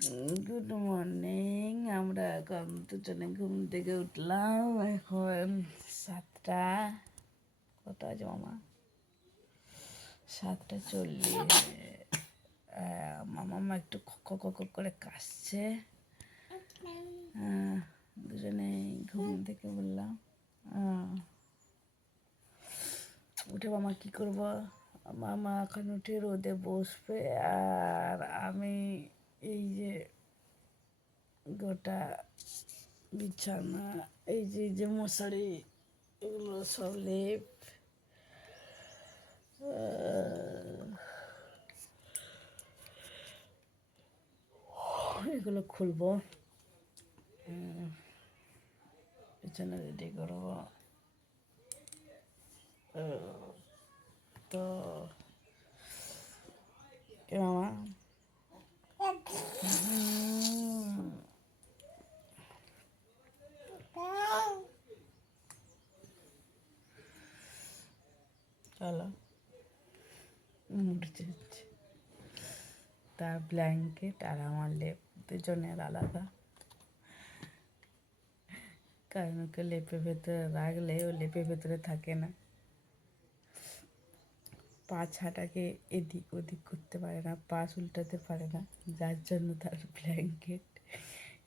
Good morning. আমরা এখন দুজনে ঘুম থেকে উঠলাম। এখন 7টা, কত আছে মামা? 7:40। মামা একটু খক করে কাশছে। দুজনে ঘুম থেকে বললাম উঠে মামা কি করব? মামা এখন উঠে রোদে বসবে, আর আমি এই যে গোটা বিছানা, এই যে মশারি, এগুলো সব লেপ, এগুলো খুলবো, বিছানা রেডি করবো। তো মামা চলো উঠছে। তার ব্ল্যাঙ্কেট আর আমার লেপ দুজনের আলাদা, কারণ ওকে লেপের ভেতরে রাখলে ও লেপের ভেতরে থাকে না, পা ছাটাকে এদিক ওদিক করতে পারে না, পা উল্টাতে পারে না, যার জন্য তার ব্ল্যাঙ্কেট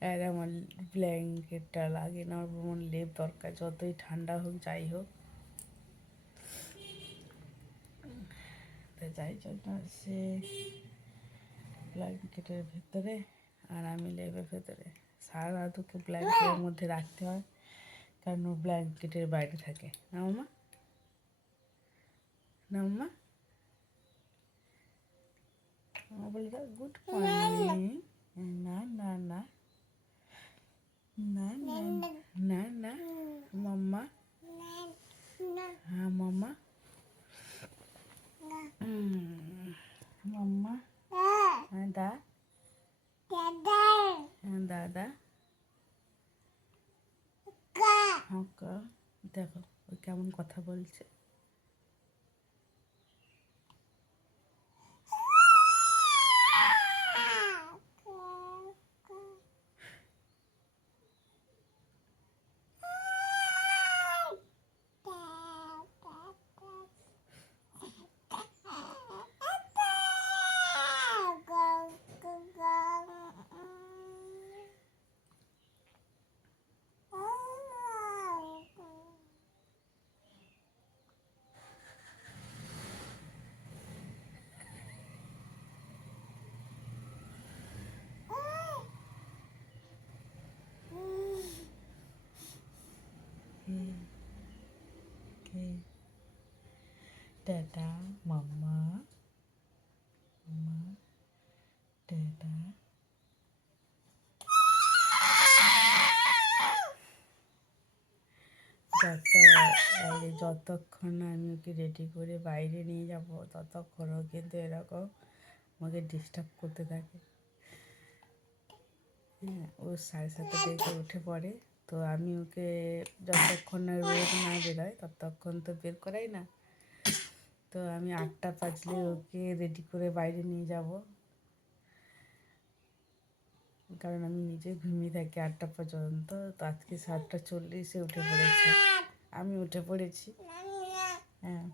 আর আমার ব্ল্যাঙ্কেটটা লাগে না। আমার লেপ দরকার, যতই ঠান্ডা হোক যাই হোক। তো যাই জন্য সে ব্ল্যাঙ্কেটের ভেতরে আর আমি লেপের ভেতরে। সারা রাত ওকে ব্ল্যাঙ্কেটের মধ্যে রাখতে হয়, কারণ ও ব্ল্যাঙ্কেটের বাইরে থাকে। না মামা? না মামা? মামা বলে দাও গুড মর্নিং। না না না না না না না মাম্মা, হ্যাঁ মাম্মা, মাম্মা, হ্যাঁ হ্যাঁ দাদা, দেখো ও কেমন কথা বলছে। দাদা, মাম্মা, মাম্মা, দাদা। যতক্ষণ আমি ওকে রেডি করে বাইরে নিয়ে যাব, ততক্ষণও কিন্তু এরকম আমাকে ডিস্টার্ব করতে থাকে। হ্যাঁ, ও 7:30 থেকে উঠে পড়ে, তো আমি ওকে যতক্ষণ না রোদ না বেরোয় ততক্ষণ তো বের করাই না। তো আমি 8টা বাজলে ওকে রেডি করে বাইরে নিয়ে যাব, কারণ আমি নিজে ঘুমিয়ে থাকি 8টা পর্যন্ত। তো আজকে 7:40 উঠে পড়েছে, আমি উঠে পড়েছি। হ্যাঁ,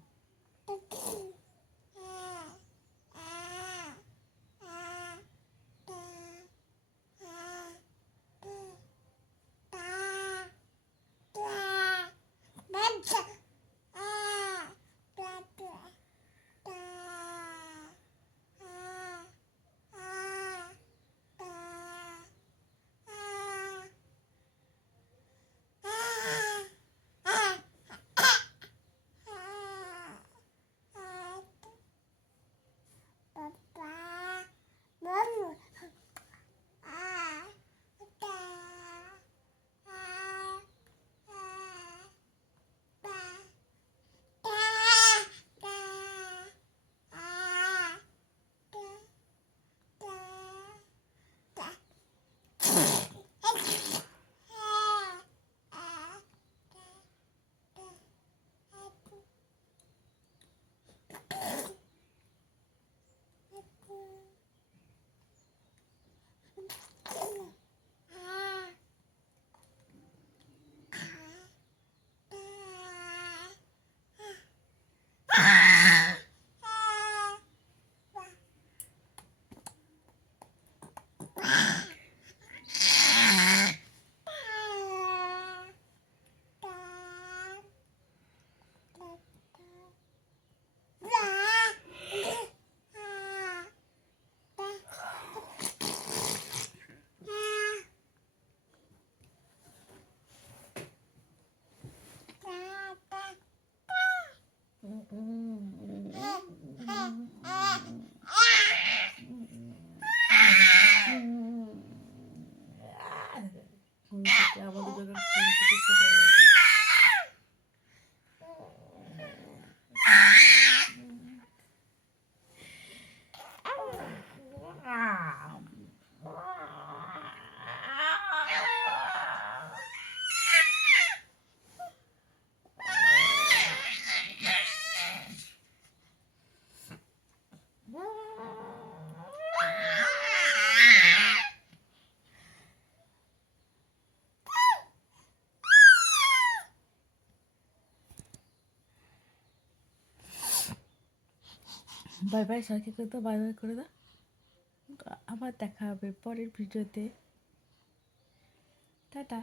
বাই বাই, সবাইকে করে দাও, বাই বাই করে দাও। আবার দেখা হবে পরের ভিডিওতে। টাটা।